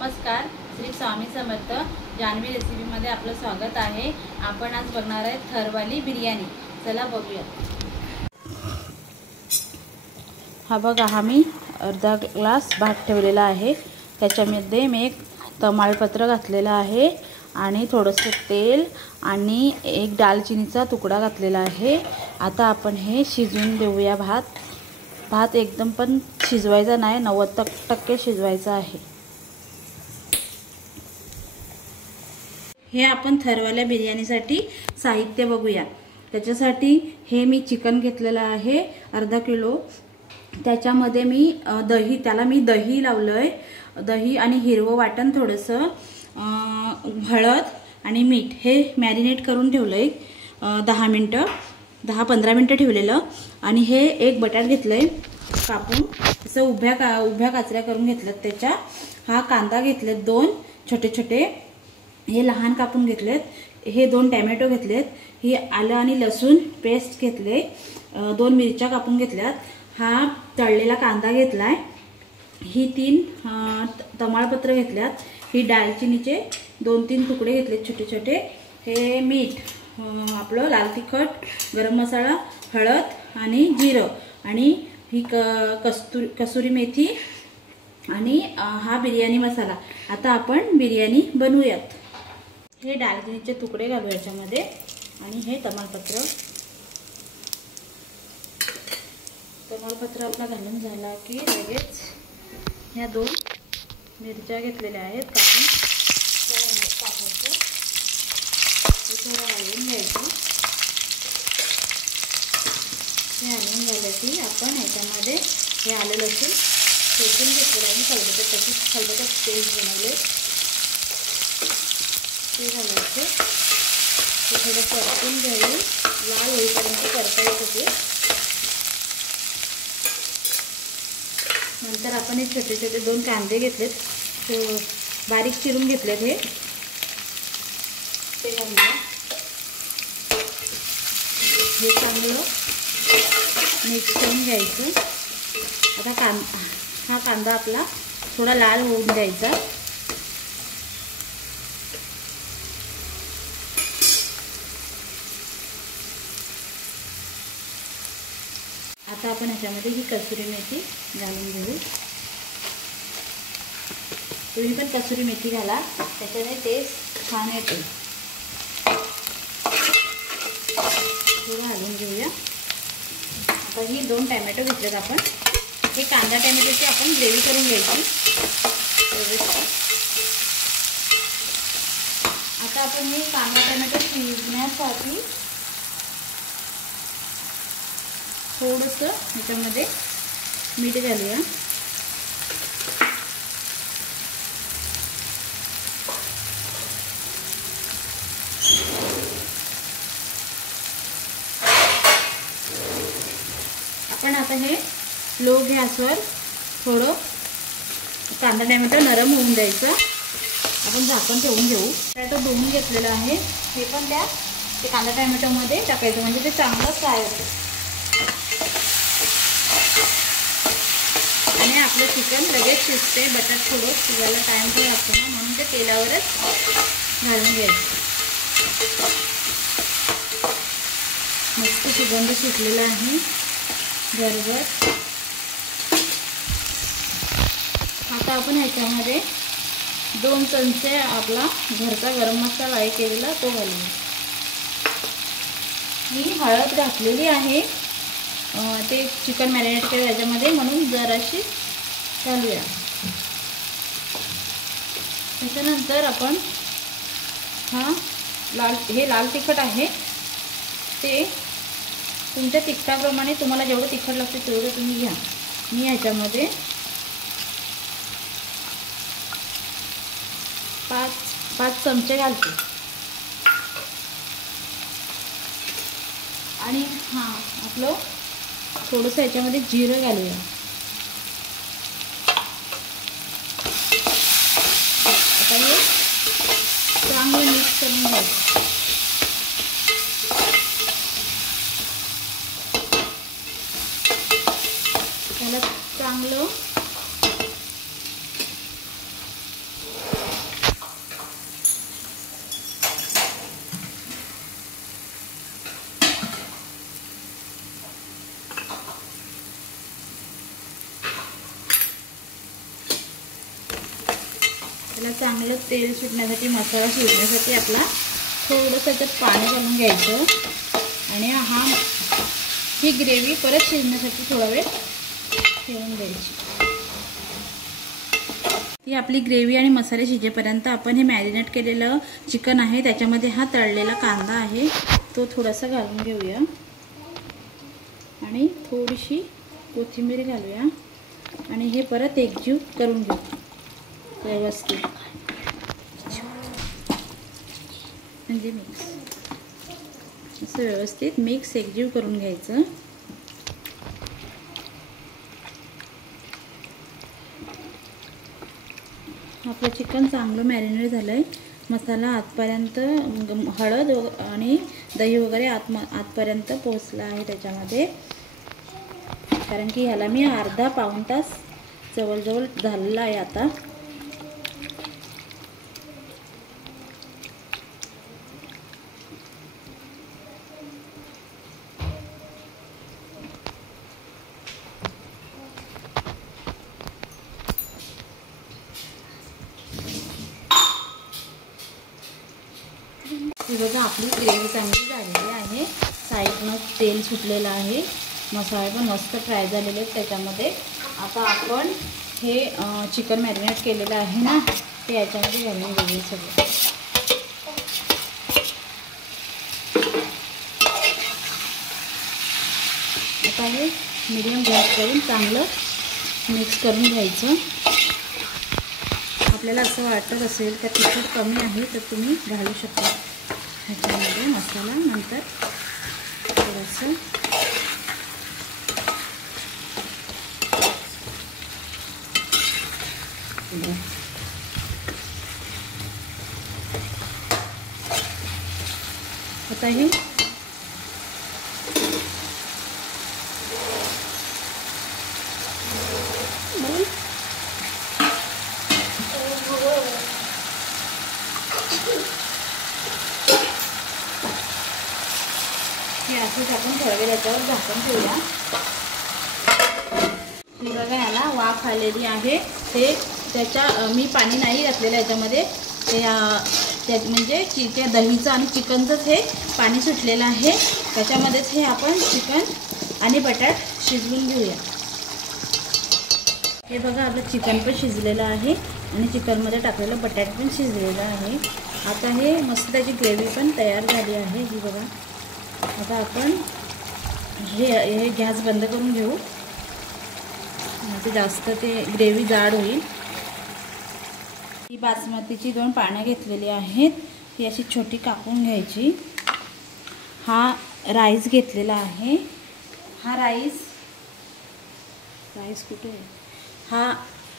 नमस्कार, श्री स्वामी समर्थ जान्हवी रेसिपीमध्ये आपलं स्वागत आहे। आपण आज बघणार आहे थरवाली बिर्याणी। चला बघूया। हा बघा, हा मी अर्धा ग्लास भात ठेवलेला आहे। त्याच्यामध्ये मी एक तमालपत्र घातलेला आहे आणि थोडंसं तेल आणि एक दालचिनीचा तुकडा घातलेला आहे। आता आपण हे शिजवून देऊया। भात एकदम पण शिजवायचा नाही, 90% शिजवायचा आहे। हे आपण थरवाल्या बिर्याणीसाठी साहित्य बघूया। त्याच्यासाठी हे मी चिकन घेतलेलं आहे अर्धा किलो। त्याच्यामध्ये मी दही लावलंय, दही आणि हिरवं वाटण, थोडंसं हळद आणि मीठ हे मॅरिनेट करून ठेवलंय 10-15 मिनिटं ठेवलेलं। आणि हे एक बटाट घेतलंय कापून, असं उभ्या काचऱ्या करून घेतल्यात त्याच्या। हा कांदा घेतलेत 2 छोटे छोटे, हे लहान कापून घेतलेत। हे 2 टोमॅटो घेतलेत। ही आलं आणि लसूण पेस्ट घेतले। 2 मिरच्या कापून घेतल्यात। हा तळलेला कांदा घेतलाय। ही 3 तमालपत्र घेतल्यात। ही दालचिनीचे 2-3 तुकडे घेतलेत छोटे छोटे। हे मीठ, आपलं लाल तिखट, गरम मसाला, हळद आणि जिरं, आणि ही कसुरी मेथी आणि हा बिर्याणी मसाला। आता आपण बिर्याणी बनवूयात। हे दालचिनीचे तुकडे घालू याच्यामध्ये आणि हे तमालपत्र आपला घालून झाला की लगेच ह्या 2 मिरच्या घेतलेल्या आहेत कापून, टाकायचं, थोडं हलवून घ्यायचं। हे हलवून झालं की आपण ह्याच्यामध्ये हे आलं लसूण ठेचून घेतलेलं आहे। खलबत्त्यात पेस्ट बनवले ते घालायचे। ते थोडं परतून घेऊन लाल होईपर्यंत परतायचं ते। नंतर आपण हे छोटे छोटे 2 कांदे घेतलेत, बारीक चिरून घेतलेत, ते घालूया। हे चांगलं मिक्स करून घ्यायचं। आता हा कांदा आपला थोडा लाल होऊन द्यायचा। आता आपण ह्याच्यामध्ये ही कसुरी मेथी घालून घेऊ। तुम्ही पण कसुरी मेथी घाला, त्याच्याने टेस्ट छान येते। थोडं हलवून घेऊया। आता ही 2 टोमॅटो घेतलेत आपण। हे कांदा टोमॅटोची आपण ग्रेव्ही करून घ्यायची व्यवस्थित। आता आपण हे कांदा टोमॅटो शिजण्यासाठी थोडंसं ह्याच्यामध्ये मीठ घालूया। आपण आता हे लो गॅसवर थोडं कांदा टोमॅटो नरम होऊन द्यायचं। आपण झाकण ठेवून घेऊ। टोमॅटो धुवून घेतलेलं आहे, हे पण ते कांदा टोमॅटोमध्ये टाकायचं, म्हणजे ते चांगलं फ्राय होतं। आणि आपलं चिकन लगेच शिजते। बटाट थोडं शिजायला टाइम पण लागतो ना, म्हणून ते तेलावरच घालून घ्यायचं। मस्त सुगंध सुटलेला आहे गरगट। आता आपण ह्याच्यामध्ये 2 चमचे आपला घरचा गरम मसाला आहे केलेला तो घालूया। मी हळद घातलेली आहे, ते चिकन मॅरिनेट केलं त्याच्यामध्ये, म्हणून जराशी घालूया। त्याच्यानंतर आपण हे लाल तिखट आहे, ते तुमच्या तिखटाप्रमाणे, तुम्हाला जेवढं तिखट लागते तेवढं तुम्ही घ्या। मी ह्याच्यामध्ये 5 चमचे घालते। आणि आपलं थोडंसं ह्याच्यामध्ये जिरं घालूया। आता हे चांगलं मिक्स करून घ्यायचं। त्याला चांगलं त्याला चांगलं तेल सुटण्यासाठी, मसाला शिजण्यासाठी आपला थोडंसं त्यात पाणी घालून घ्यायचं आणि ही ग्रेव्ही परत शिजण्यासाठी थोडा वेळ ठेवून द्यायची. ती आपली ग्रेव्ही आणि मसाले शिजेपर्यंत आपण हे मॅरिनेट केलेलं चिकन आहे त्याच्यामध्ये हा तळलेला कांदा आहे तो थोडासा घालून घेऊया आणि थोडीशी कोथिंबीर घालूया आणि हे परत एकजीव करून घेऊ व्यवस्थित, म्हणजे मिक्स असं व्यवस्थित मिक्स एकजीव करून घ्यायचं. आपलं चिकन चांगलं मॅरिनेट झालं आहे. मसाला आतपर्यंत, हळद आणि दही वगैरे आतपर्यंत पोचला आहे त्याच्यामध्ये, कारण की ह्याला मी अर्धा पाऊण तास जवळजवळ झालेला आहे आता. ही बघा आपली ग्रेव्ही चांगली झालेली आहे. साईडनं तेल सुटलेलं आहे, मसाले पण मस्त फ्राय झालेले आहेत त्याच्यामध्ये. आता आपण हे चिकन मॅरिनेट केलेलं आहे ना ते याच्यामध्ये घालून घेऊया सगळं. आता हे मीडियम गॅस करून चांगलं मिक्स करून घ्यायचं. आपल्याला असं वाटत असेल तर तिखट कमी आहे तर तुम्ही घालू शकता ह्याच्यामध्ये मसाला. नंतर थोडंसं आता हे असंच आपण थोड्या वेळ याच्यावर झाकण ठेवूया. बघा याला वाफ आलेली आहे. मी पाणी नाही घातलेलं याच्यामध्ये, म्हणजे त्या दहीचं आणि चिकनचंच हे पाणी सुटलेलं आहे. त्याच्यामध्येच हे आपण चिकन आणि बटाट शिजवून घेऊया. हे बघा आपलं चिकन पण शिजलेलं आहे आणि चिकनमध्ये टाकलेलं बटाट पण शिजलेलं आहे. आता हे मस्त त्याची ग्रेव्ही पण तयार झाली आहे. ही बघा. आता आपण हे गॅस बंद करून घेऊ, म्हणजे जास्त ते ग्रेव्ही जाड होईल. ही बासमतीची 2 पानं घेतलेली आहेत, ही अशी छोटी कापून घ्यायची. हा राईस घेतलेला आहे. हा राईस कुठे आहे?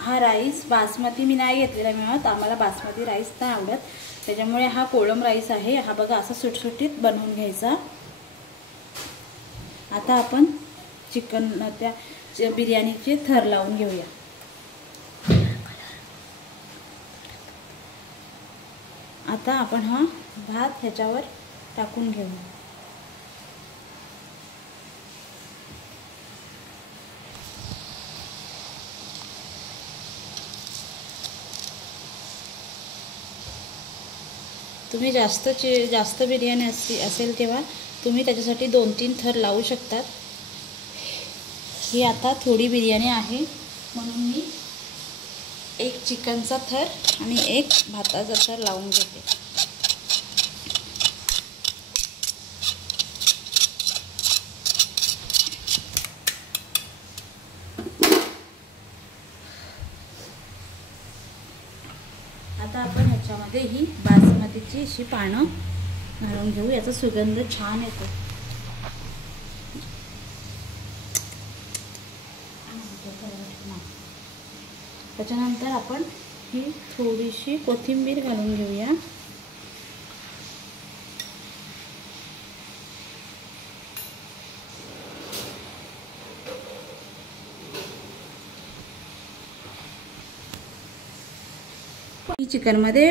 हा राईस बासमती मी नाही घेतलेला मिळत, आम्हाला बासमती राईस नाही आवडत, त्याच्यामुळे हा कोळम राईस आहे. हा बघा असा सुटसुटीत बनवून घ्यायचा. आता आपण चिकन त्या बिर्याणीचे थर लावून घेऊया. आता आपण हा भात ह्याच्यावर टाकून घेऊया. तुम्ही जास्त बिर्याणी असेल तेव्हा तुम्ही त्याच्यासाठी 2-3 थर लावू शकतात. ही आता थोडी बिर्याणी आहे म्हणून मी एक चिकनचा थर आणि एक भाताचा थर लावून घेते. आता आपण ह्याच्यामध्ये ही बासमतीची अशी पानं घालून घेऊ, याचा सुगंध छान येतो. त्याच्यानंतर आपण ही थोडीशी कोथिंबीर घालून घेऊया. चिकनमध्ये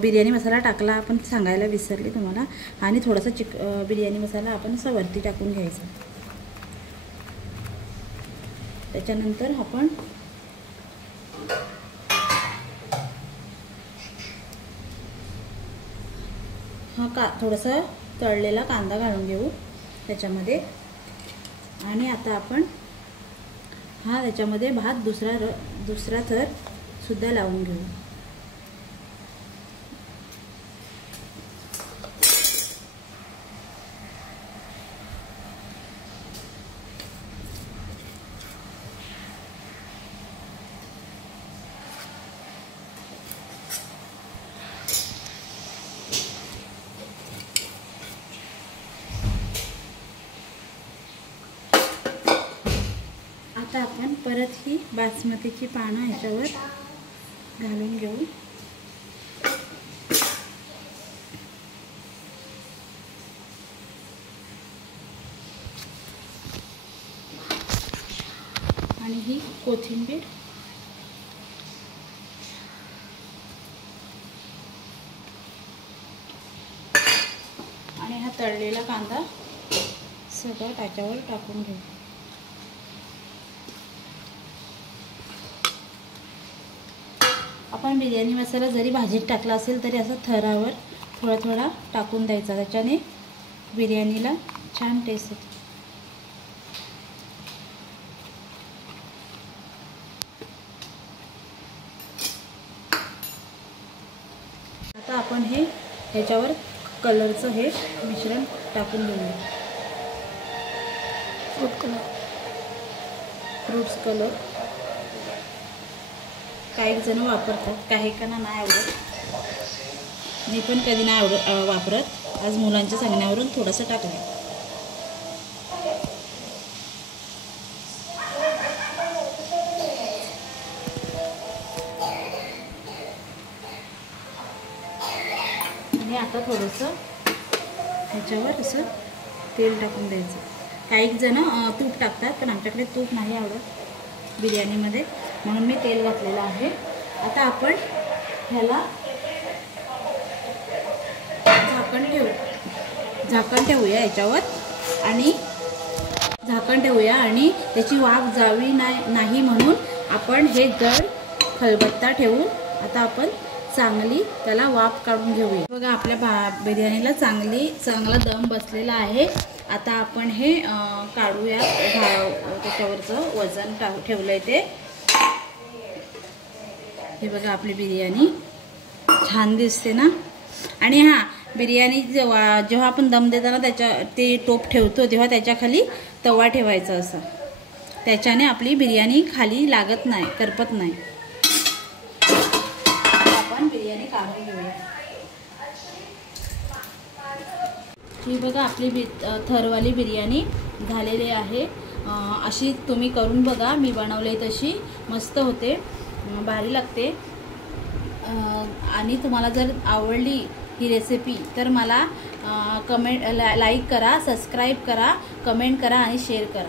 बिर्याणी मसाला टाकला आपण, सांगायला विसरले तुम्हाला. आणि थोडासा बिर्याणी मसाला आपण असा वरती टाकून घ्यायचा. त्याच्यानंतर आपण हा थोडासा तळलेला कांदा घालून घेऊ त्याच्यामध्ये. आणि आता आपण हा त्याच्यामध्ये भात दुसरा थर सुद्धा लावून घेऊ. आता आपण परत ही बासमतीची पानं ह्याच्यावर घालून घेऊ. आणि ही कोथिंबीर. आणि हा तळलेला कांदा सगळं त्याच्यावर टाकून घेऊ. आपण बिर्याणी मसाला जरी भाजीत टाकला असेल तरी असं थरावर थोडा थोडा टाकून द्यायचा, त्याच्याने बिर्याणीला छान टेस्ट येते. आता आपण ह्याच्यावर कलरचं हे मिश्रण टाकून घेऊया. फ्रूट्स कलर काही जण वापरतात, काही काना नाही आवडत. मी पण कधी नाही वापरत. आज मुलांच्या सांगण्यावरून थोडंसं टाकलं. आणि आता थोडंसं ह्याच्यावर असं तेल टाकून द्यायचं. काही जण तूप टाकतात, पण आमच्याकडे तूप नाही आवडत बिर्याणीमध्ये, म्हणून मी तेल घातलेलं आहे. आता आपण ह्याला झाकण ठेवूया याच्यावर. आणि झाकण ठेवूया आणि त्याची वाफ जावी नाही म्हणून आपण हे जड खलबत्ता ठेवून आता आपण चांगली त्याला वाफ काढून घेऊया. बघा आपल्या बिर्याणीला चांगला दम बसलेला आहे. आता आपण हे काढूया. त्याच्यावरचं वजन ठेवलंय ते. हे बघा आपली बिर्याणी छान दिसते ना. आणि हां, बिर्याणी जेव्हा आपण दम देताना ते टोप ठेवतो तेव्हा त्याच्या खाली तवा ठेवायचा असा. त्याच्याने आपली बिर्याणी खाली लागत नाही, करपत नाही. आपण बिर्याणी काढून घेऊया. ही बघा आपली थरवाली बिर्याणी झालेली आहे. अशी तुम्ही करून बघा. मी बनवली तशी मस्त होते, भारी लागते. आणि तुम्हाला जर आवडली ही रेसिपी तर मला लाईक करा, सबस्क्राईब करा, कमेंट करा आणि शेअर करा.